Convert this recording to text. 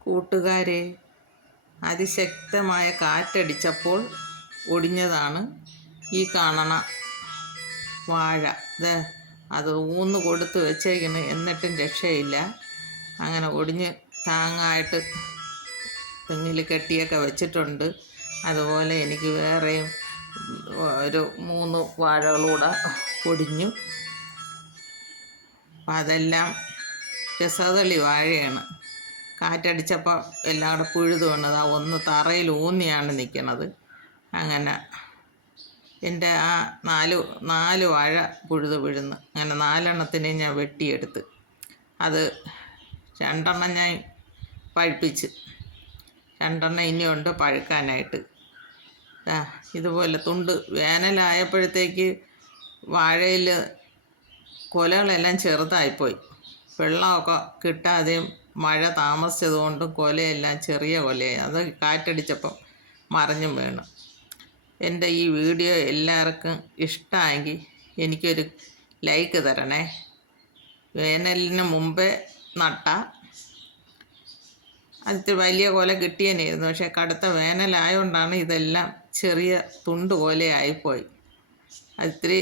കൂട്ടുകാരെ അതിശക്തമായ കാറ്റടിച്ചപ്പോൾ ഒടിഞ്ഞതാണ് ഈ കാണണ വാഴ. ഇത് അത് ഊന്ന് കൊടുത്ത് വെച്ചേക്കണ് എന്നിട്ടും രക്ഷയില്ല. അങ്ങനെ ഒടിഞ്ഞ് താങ്ങായിട്ട് തെങ്ങിൽ കെട്ടിയൊക്കെ വെച്ചിട്ടുണ്ട്. അതുപോലെ എനിക്ക് വേറെയും ഒരു മൂന്ന് വാഴകളൂടെ പൊടിഞ്ഞു. അപ്പം അതെല്ലാം രസതളി വാഴയാണ്. കാറ്റടിച്ചപ്പോൾ എല്ലാം കൂടെ പുഴുതു വീണത് ഒന്ന് തറയിൽ ഊന്നിയാണ് നിൽക്കണത്. അങ്ങനെ എന്റെ ആ നാല് നാല് വാഴ പുഴുതു വീഴുന്നു. അങ്ങനെ നാലെണ്ണത്തിനെ ഞാൻ വെട്ടിയെടുത്ത് അത് രണ്ടെണ്ണം ഞാൻ പഴുപ്പിച്ച്. രണ്ടെണ്ണം ഇനിയുണ്ട് പഴുക്കാനായിട്ട്. ഇതുപോലെ തുണ്ട് വേനലായപ്പോഴത്തേക്ക് വാഴയിൽ കൊലകളെല്ലാം ചെറുതായിപ്പോയി. വെള്ളമൊക്കെ കിട്ടാതെയും മഴ താമസിച്ചതുകൊണ്ടും കൊലയെല്ലാം ചെറിയ കൊലയായി. അത് കാറ്റടിച്ചപ്പം മറിഞ്ഞും വീണു. എന്റെ ഈ വീഡിയോ എല്ലാവർക്കും ഇഷ്ടമായെങ്കിൽ എനിക്കൊരു ലൈക്ക് തരണേ. വേനലിന് മുമ്പേ നട്ട. അതിൽ വലിയ കൊല കിട്ടിയനായിരുന്നു. പക്ഷേ കടുത്ത വേനലായതുകൊണ്ടാണ് ഇതെല്ലാം ചെറിയ തുണ്ട് പോലെ ആയിപ്പോയി അതിത്തിരി